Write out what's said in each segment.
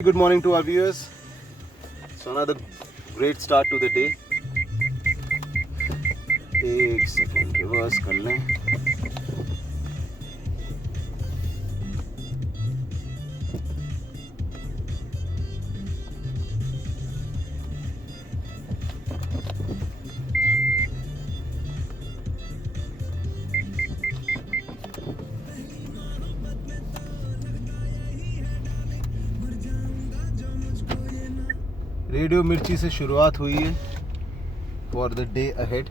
Good morning to our viewers. So another great start to the day. एक second reverse कर लें. Radio मिर्ची से शुरुआत हुई है फॉर द डे अहेड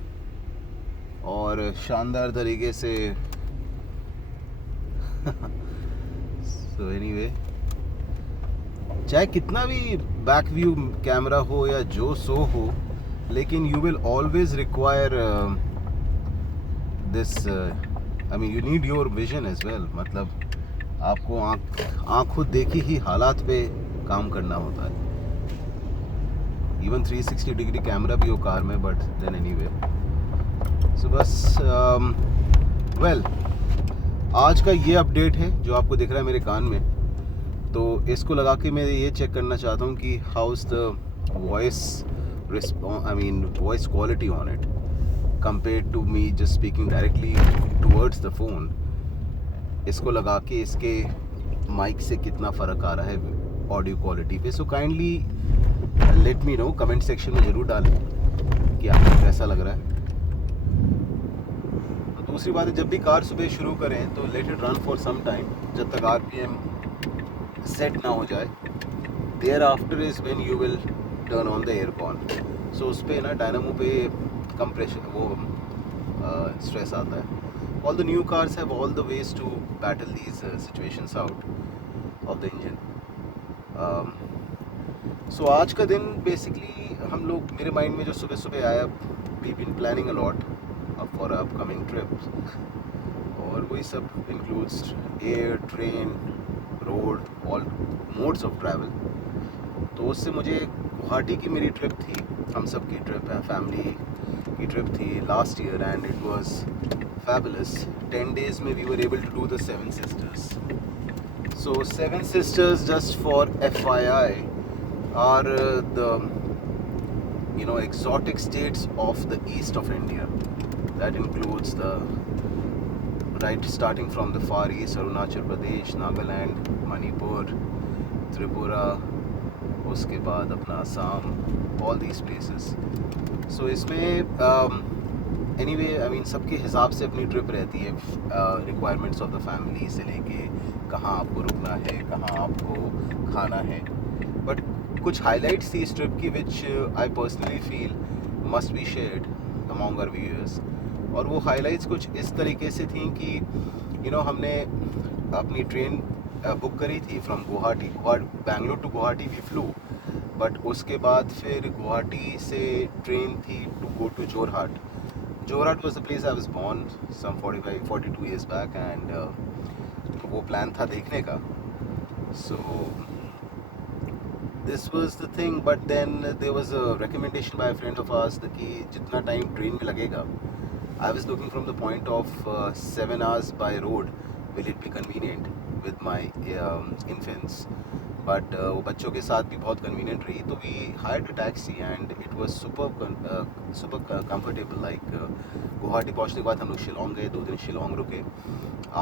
और शानदार तरीके से सो एनीवे चाहे कितना भी बैक व्यू कैमरा हो या जो सो हो, लेकिन you will always require this I mean you need your vision as well. मतलब आपको आँखों देखी ही हालात पे काम करना होता है. इवन 360 डिग्री कैमरा भी हो कार में, बट देन एनीवे. सो बस वेल आज का ये अपडेट है जो आपको दिख रहा है मेरे कान में. तो इसको लगा के मैं ये चेक करना चाहता हूँ कि how is the voice voice quality on it compared to me just speaking directly towards the phone. इसको लगा के इसके माइक से कितना फ़र्क आ रहा है ऑडियो क्वालिटी पे. So kindly let me know, comment section में ज़रूर डालें कि आपको कैसा लग रहा है. तो दूसरी बात है, जब भी कार सुबह शुरू करें तो let it run for some time, जब तक RPM सेट ना हो जाए. There after is when you will turn on the aircon. So उस पर ना डायनामो पे कम प्रेशर वो स्ट्रेस आता है. All the new cars have all the ways to battle these situations out of the engine. So आज का दिन बेसिकली हम लोग, मेरे माइंड में जो सुबह सुबह आया, we been planning a lot for upcoming trips. और वही सब includes air, train, road, all modes of travel. तो उससे मुझे गुवाहाटी की मेरी ट्रिप थी, हम सब की ट्रिप है, फैमिली की ट्रिप थी last year and it was fabulous. 10 days में we were able to do the seven sisters. So seven sisters, just for FYI, are the exotic states of the east of India. That includes starting from the far east, Arunachal Pradesh, Nagaland, Manipur, Tripura, उसके बाद अपना Assam, all these places. So इसमें anyway I mean सबके हिसाब से अपनी trip रहती है. रिक्वायरमेंट्स ऑफ द फैमिली से लेके कहाँ आपको रुकना है, कहाँ आपको खाना है. बट कुछ हाइलाइट्स थी इस ट्रिप की which I personally feel must be shared among our viewers. और वो हाइलाइट्स कुछ इस तरीके से थी कि हमने अपनी ट्रेन बुक करी थी from Guwahati. Bangalore to Guwahati we flew, but उसके बाद फिर गुवाहाटी से ट्रेन थी to go to Jorhat. Jorhat was the place I was born some 42 years back and वो प्लान था देखने का. सो this was the thing, but then there was a recommendation by a friend of ours that कि जितना time train में लगेगा, I was looking from the point of 7 hours by road, will it be convenient with my infants. But वो बच्चों के साथ भी बहुत convenient रही. तो we hired a taxi and it was super comfortable. Like Guwahati पहुँचने के बाद हम लोग शिलोंग गए, 2 दिन शिलोंग रुके.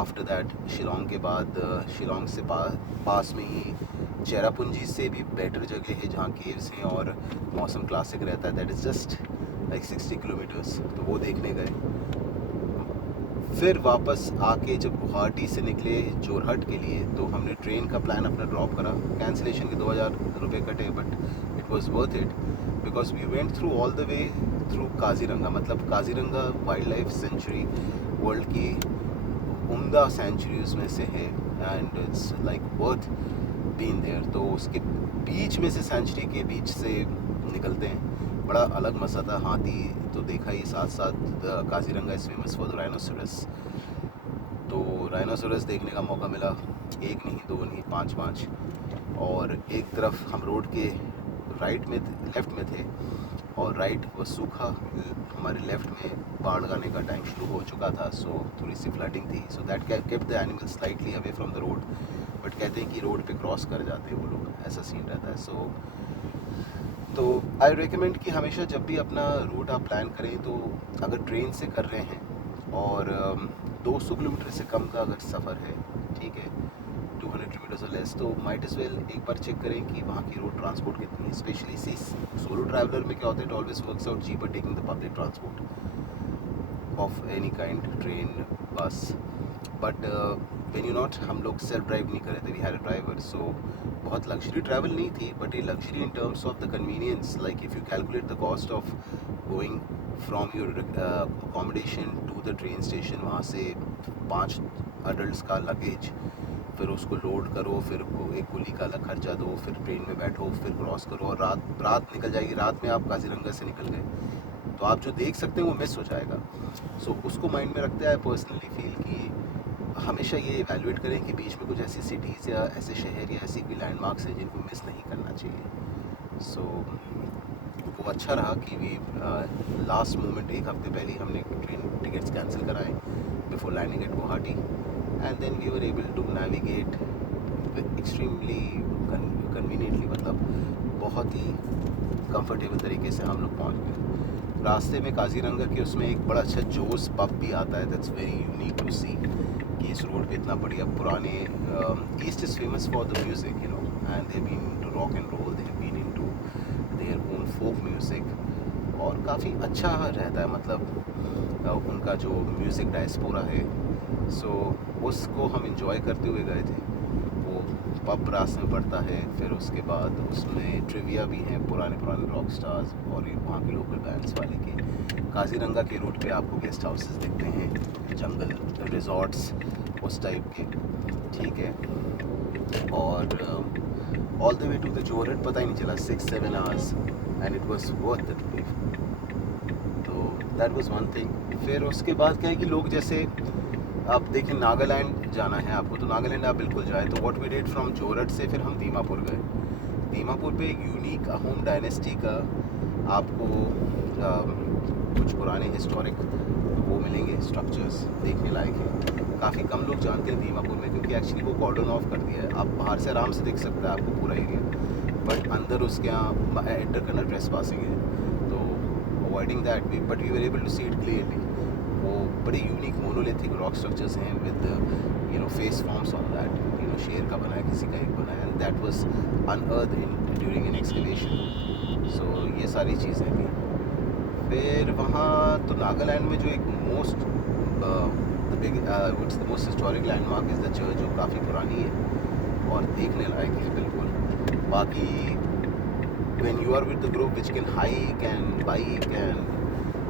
आफ्टर दैट शिलोंग के बाद शिलोंग से पास में ही चेरापूंजी से भी बेटर जगह है जहाँ केव्स हैं और मौसम क्लासिक रहता है. That is just like 60 kilometres. तो वो देखने गए. फिर वापस आके जब गुवाहाटी से निकले जोरहट के लिए, तो हमने ट्रेन का प्लान अपना ड्रॉप करा. कैंसिलेशन के 2000 रुपये कटे, but it was worth it because we went through all the way through Kaziranga. मतलब Kaziranga wild life sanctuary world की उम्दा सेंचुरीज में से है and it's like worth been there. तो उसके बीच में से, सेंचुरी के बीच से निकलते हैं, बड़ा अलग मज़ा था. हाथी तो देखा ही, साथ साथ Kaziranga is famous for the rhinoceros. तो राइनोसोरस देखने का मौका मिला, एक नहीं, 2 नहीं, 5. और एक तरफ हम रोड के लेफ़्ट में थे और राइट वो सूखा, हमारे लेफ़्ट में बाढ़ आने का टाइम शुरू हो चुका था. सो थोड़ी सी फ्लडिंग थी. So that kept the animals slightly away from the road. But कहते हैं कि रोड पे क्रॉस कर जाते हैं वो लोग, ऐसा सीन रहता है। सो तो आई रिकमेंड कि हमेशा जब भी अपना रूट आप प्लान करें तो अगर ट्रेन से कर रहे हैं और 200 किलोमीटर से कम का अगर सफ़र है, ठीक है, 200 किलोमीटर और लेस, तो माइट एज वेल एक बार चेक करें कि वहाँ की रोड ट्रांसपोर्ट कितनी है। स्पेशली सी सोलो ट्रैवलर में क्या होता है, it always works out cheaper taking the public transport of any kind, train, bus. But when you not, हम लोग सेल्फ ड्राइव नहीं कर रहे थे, we had a driver, so बहुत लग्जरी ट्रैवल नहीं थी, बट ये luxury in terms of the convenience, like if you calculate the cost of going from your accommodation to the train station, वहाँ से 5 अडल्ट का लगेज, फिर उसको load करो, फिर एक कुली का अलग खर्चा दो, फिर ट्रेन में बैठो, फिर क्रॉस करो, और रात निकल जाएगी, रात में आप काजीरंगा से निकल गए तो आप जो देख सकते हैं वो मिस हो जाएगा। सो उसको माइंड में रखते हैं पर्सनली फील कि हमेशा ये इवैल्यूएट करें कि बीच में कुछ ऐसी सिटीज़ या ऐसे शहर या ऐसी कोई लैंडमार्क्स हैं जिनको मिस नहीं करना चाहिए। सो वो अच्छा रहा कि वी लास्ट मोमेंट, एक हफ्ते पहले ही हमने ट्रेन टिकट्स कैंसिल कराए before landing at Guwahati, and then we were able to navigate extremely conveniently, मतलब बहुत ही कंफर्टेबल तरीके से हम लोग पहुंच गए। रास्ते में काजीरंगा के उसमें एक बड़ा अच्छा जोस पब भी आता है, that's very unique to see कि इस रोड पे इतना बढ़िया पुराने, east is famous for the music, you know, and they been into rock and roll, they been into their own folk music, और काफ़ी अच्छा रहता है, मतलब उनका जो म्यूज़िक डायस्पोरा है। सो उसको हम इंजॉय करते हुए गए थे। वो पब रास्ते में पड़ता है, फिर उसके बाद उसमें ट्रिविया भी हैं, पुराने रॉक स्टार्स और वहाँ के लोकल बैंड्स वाले के। काजीरंगा के रूट पे आपको गेस्ट हाउसेस दिखते हैं, जंगल रिजॉर्ट्स उस टाइप के, ठीक है, और all the way to the Jorhat पता ही नहीं चला, 6-7 hours, and it was worth the trip. तो दैट वाज वन थिंग। फिर उसके बाद क्या है कि लोग, जैसे आप देखें नागालैंड जाना है आपको, तो नागालैंड आप बिल्कुल जाएँ। तो what we did from Jorhat से फिर हम दीमापुर गए। दीमापुर पे एक यूनिक अहोम डायनेस्टी का आपको कुछ पुराने हिस्टोरिक वो मिलेंगे, स्ट्रक्चर्स देखने लायक हैं। काफ़ी कम लोग जानते हैं दीमापुर में, क्योंकि एक्चुअली वो कॉर्डन ऑफ कर दिया है। आप बाहर से आराम से देख सकते हैं आपको पूरा एरिया, बट अंदर उसके यहाँ एंटर करना ट्रेस पासिंग है, तो avoiding that we, but we were able to see it clearly. वो बड़े यूनिक मोनोलिथिक रॉक स्ट्रक्चर्स हैं with you know face forms on that, you know शेर का बना है, किसी का एक बना है, and that was unearthed during an excavation. So ये सारी चीज़ें थी। फिर वहाँ तो नागालैंड में जो एक most the most historic landmark is the church, जो काफ़ी पुरानी है और देखने लायक है बिल्कुल। बाकी when you are with the group which can hike and bike and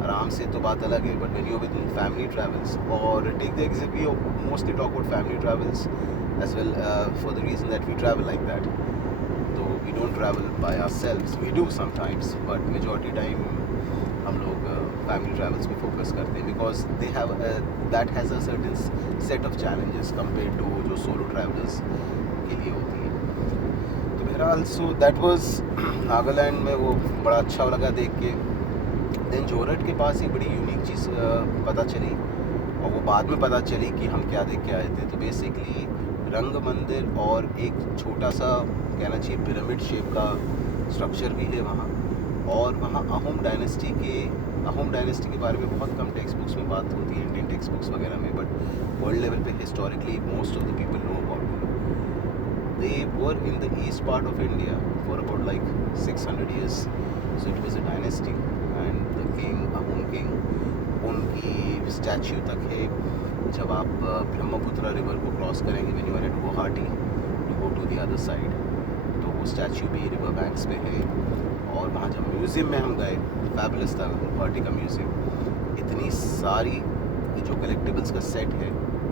आराम से, तो बात अलग है, but when you with family travels, और take the example, we mostly talk about family travels as well for the reason that we travel like that. तो we don't travel by ourselves, we do sometimes, but majority time हम लोग family travels पे focus करते हैं, because they have that has a certain set of challenges compare to जो solo travelers के लिए होती है। तो बहरहाल, सो दैट वाज नागालैंड में, वो बड़ा अच्छा लगा देख के। देन जोरहट के पास एक बड़ी यूनिक चीज़ पता चली, और वो बाद में पता चली कि हम क्या देख के आए थे। तो बेसिकली रंग मंदिर और एक छोटा सा, कहना चाहिए पिरामिड शेप का स्ट्रक्चर भी है वहाँ, और वहाँ अहोम डायनेस्टी के बारे में बहुत कम टेक्स्ट बुक्स में बात होती है, इंडियन टेक्स्ट बुक्स वगैरह में, बट वर्ल्ड लेवल पे historically most of the people know about it. They were in the east part of India for about like 600 years, so it was a dynasty, and the king, Ahom king, उनकी statue तक है। जब आप Brahmaputra river को cross करेंगे when you are at Guwahati to go to the other side, तो वो statue भी रिवर बैंक्स पे है। और वहाँ जब म्यूज़ियम में हम गए, फैबुलस था गुवाहाटी का म्यूज़ियम, इतनी सारी जो कलेक्टिबल्स का सेट है,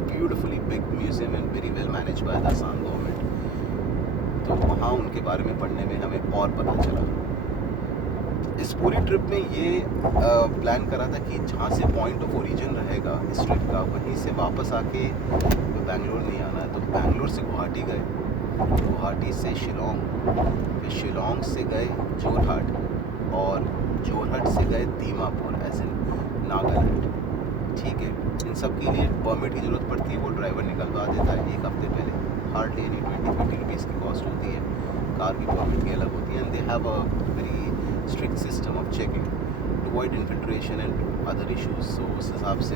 beautifully big museum and very well manage by the Assam government. तो वहाँ उनके बारे में पढ़ने में हमें और पता चला। इस पूरी ट्रिप में ये प्लान करा था कि जहाँ से पॉइंट ऑफ ओरिजिन रहेगा इस ट्रिप का, वहीं से वापस आके बेंगलोर नहीं आना है। तो बेंगलोर से गुवाहाटी गए, गुवाहाटी से शिलोंग, फिर शिलोंग से गए जोरहाट, और जोरहाट से गए दीमापुर एज इन नागालैंड, ठीक है। इन सब के लिए परमिट की ज़रूरत पड़ती है, वो ड्राइवर निकलवा देता है एक हफ्ते पहले, हार्डली एनी 20-30 रुपीज़ की कॉस्ट होती है। कार की प्रॉफिट की अलग होती है, and they have a very strict system of checking to avoid infiltration and other issues. So उस हिसाब say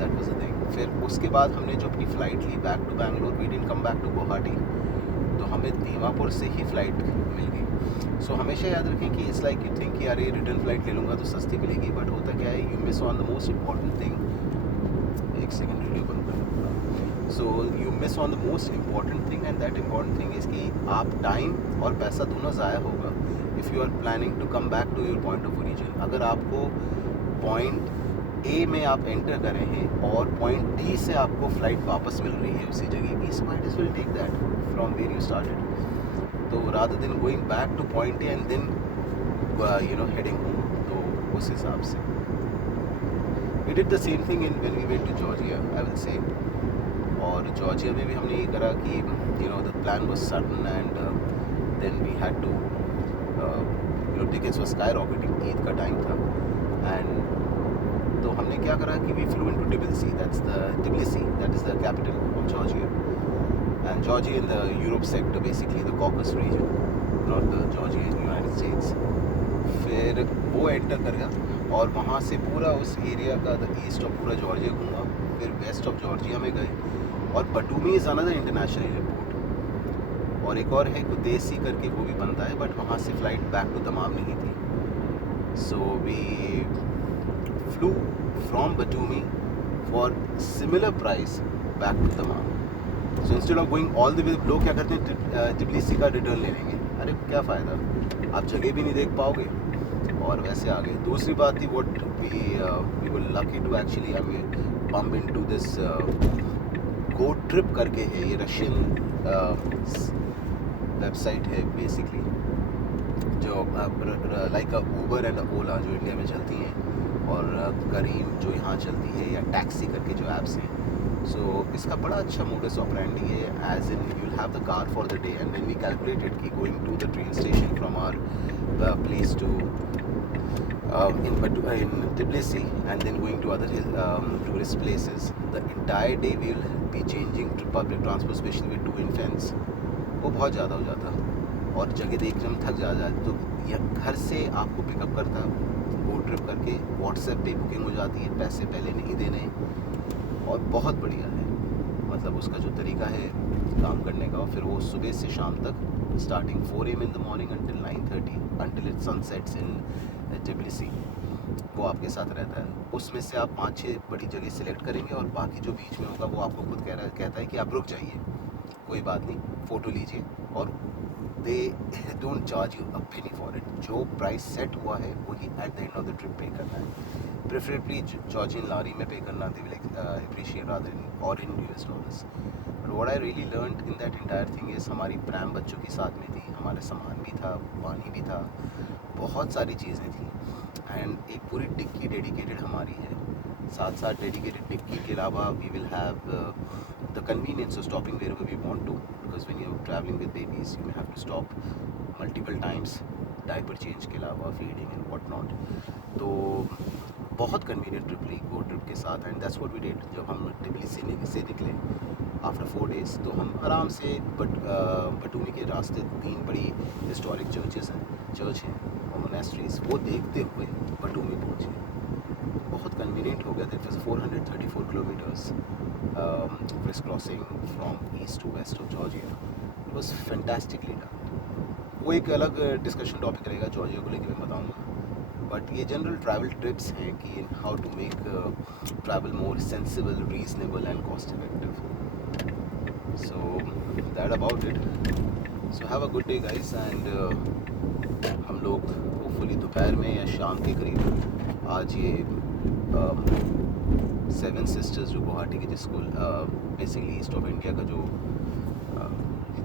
that was the thing. फिर उसके बाद हमने जो अपनी फ़्लाइट ली back to Bangalore, we didn't come back to Guwahati, तो हमें दीमापुर से ही फ़्लाइट मिल गई। सो हमेशा याद रखें कि इट्स लाइक यू थिंक कि यार ये रिटर्न फ़्लाइट ले लूँगा तो सस्ती मिलेगी, बट होता क्या है, you miss on the most important thing. एक सेकेंड वीडियो बंद कर लूँगा। So you miss on the most important thing, and that important thing is कि आप टाइम और पैसा दोनों ज़ाया होगा if you are planning to come back to your point of origin. अगर आपको पॉइंट ए में आप एंटर कर रहे हैं और पॉइंट डी से आपको फ़्लाइट वापस मिल रही है उसी जगह की, so might as well take that from where you started. तो rather than going back to point A and then heading home, तो उस हिसाब से we did the same thing in when we went to Georgia, I will say. और Georgia में भी हमने ये करा कि the plan was sudden and then we had to tickets were skyrocketing, Eid का टाइम था, एंड तो हमने क्या करा कि we flew into Tbilisi, that is the capital of Georgia, and Georgia in the Europe sector, basically the Caucasus region, not the Georgia in United States। फिर वो enter कर गया और वहाँ से पूरा उस एरिया का द ईस्ट ऑफ पूरा जॉर्जिया घूमा, फिर वेस्ट ऑफ जॉर्जिया में गए, और बटूमी इज़ अनदर इंटरनेशनल एयरपोर्ट, और एक और है कुदेसी करके, वो भी बनता है, बट वहाँ से फ़्लाइट बैक टू दमाम नहीं थी। So we flew from Batumi for similar price back to Dammam। So instead of going all the way, लोग क्या करते हैं, Tbilisi का रिटर्न ले लेंगे। अरे क्या फ़ायदा, आप जगह भी नहीं देख पाओगे और वैसे आ गए। दूसरी बात थी what we were lucky to actually bump into this Go Trip करके है, ये रशियन वेबसाइट है बेसिकली, जो लाइक ऊबर एंड ओला जो इंडिया में चलती हैं, और करीम जो यहाँ चलती है, या टैक्सी करके जो ऐप्स हैं। सो इसका बड़ा अच्छा मोडस ऑपरेंडी है, as in you will have the car for the day, and then we calculated कि going to the train station from our place to in Tbilisi, and then going to other tourist places, the entire day we will be changing to public transport, especially with 2 infants। वो बहुत ज़्यादा हो जाता और जगह देखने में थक जाता। तो यह घर से आपको पिकअप करता, Go Trip करके व्हाट्सएप पे बुकिंग हो जाती है, पैसे पहले नहीं देने, और बहुत बढ़िया है, मतलब उसका जो तरीका है काम करने का। फिर वो सुबह से शाम तक, starting 4 AM in the morning until 9:30 until it sunsets in Tbilisi, वो आपके साथ रहता है। उसमें से आप 5-6 बड़ी जगह सिलेक्ट करेंगे, और बाकी जो बीच में होगा वो आपको खुद कहता है कि आप रुक जाइए, कोई बात नहीं, फ़ोटो लीजिए, और they don't charge you a Penney for it. जो प्राइस सेट हुआ है वही at the end of the trip पे करना है, प्रेफरेबली जॉर्जियन लारी में पे करना, दे विल अप्रिशिएट रादर इन और इन US dollars. But what I really learned in that entire thing is, हमारी प्रैम बच्चों के साथ में थी, हमारा सामान भी था, पानी भी था, बहुत सारी चीज़ें थी, एंड एक पूरी टिक्की डेडिकेटेड हमारी है। साथ साथ डेडिकेटेड टिक्की के अलावा we will have the convenience of stopping wherever we want to, because when you're traveling with babies you may have to stop multiple times, diaper change के अलावा feeding and what not। तो बहुत convenient trip रही Go Trip के साथ, and that's what we did। जब हम Tbilisi से निकले आफ्टर 4 days, तो हम आराम से बटूमी के रास्ते 3 बड़ी हिस्टोरिक चर्च हैं और मोनेस्ट्रीज, वो देखते हुए बटूमी पहुँचे। बहुत कन्वीनियंट हो गया था। It was 434 kilometers criss crossing from east to west of Georgia. It was fantastically done. वो एक अलग डिस्कशन टॉपिक रहेगा जॉर्जिया को लेकर, मैं बताऊंगा, बट ये जनरल ट्रैवल ट्रिप्स हैं कि how to make travel more sensible, reasonable and cost effective. So that about it. So have a good day guys, एंड हम लोग होपफुली दोपहर में या शाम के करीब आज ये 7 सिस्टर्स जो गुवाहाटी के, जिसको बेसिकली ईस्ट ऑफ इंडिया का जो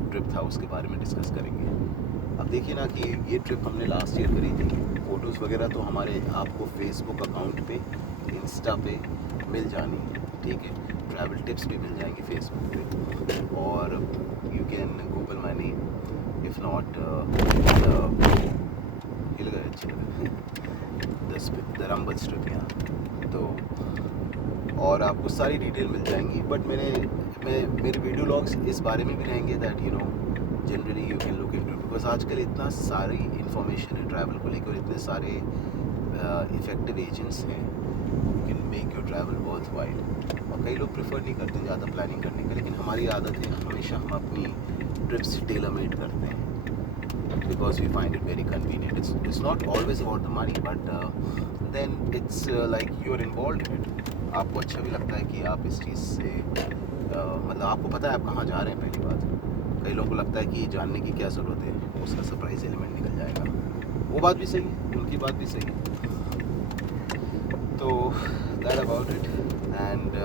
ट्रिप था उसके बारे में डिस्कस करेंगे। अब देखिए ना कि ये ट्रिप हमने लास्ट ईयर करी थी। फ़ोटोज़ वगैरह तो हमारे आपको फेसबुक अकाउंट पे, इंस्टा पे मिल जानी, ठीक है, ट्रैवल टिप्स भी मिल जाएंगी फेसबुक पे, और you can Google my name, if not ये लगा अच्छी लगा द रंबल ट्रिप यहाँ, तो और आपको सारी डिटेल मिल जाएंगी। बट मैंने मेरे वीडियो लॉग्स इस बारे में भी रहेंगे that you no generally you can look into, because आजकल इतना सारी इंफॉर्मेशन है ट्रैवल को लेकर, इतने सारे इफेक्टिव एजेंट्स हैं you can make your travel worth while. और कई लोग प्रेफर नहीं करते ज़्यादा प्लानिंग करने का, लेकिन हमारी आदत है हमेशा हम अपनी ट्रिप्स टेलर मेड करते हैं because we find it very convenient. It's not always about the money, but then it's like you're involved in it. आपको अच्छा भी लगता है कि आप इस चीज़ से मतलब आपको पता है आप कहाँ जा रहे हैं। पहली बात, कई लोगों को लगता है कि जानने की क्या ज़रूरत है, उसका सरप्राइज एलिमेंट निकल जाएगा। वो बात भी सही है, उनकी बात भी सही है। तो that about it, and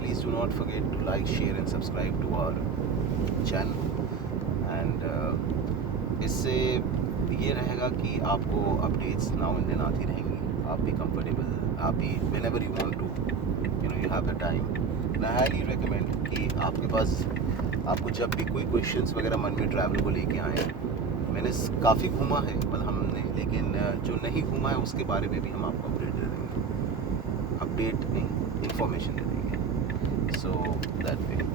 please do not forget to like, share and subscribe to our channel, and इससे ये रहेगा कि आपको अपडेट्स नाउ एंड देन आती रहेंगी, आप भी कंफर्टेबल, आप भी whenever you want to you know you have the time. मैं हाईली रिकमेंड कि आपके पास आपको जब भी कोई क्वेश्चंस वगैरह मन में ट्रैवल को लेके आए, मैंने काफ़ी घूमा है मतलब हमने, लेकिन जो नहीं घूमा है उसके बारे में भी हम आपको अपडेट दे देंगे, अपडेट इंफॉर्मेशन दे देंगे। So that way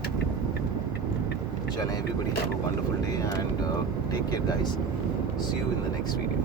chale, everybody have a wonderful day and take care guys, see you in the next video.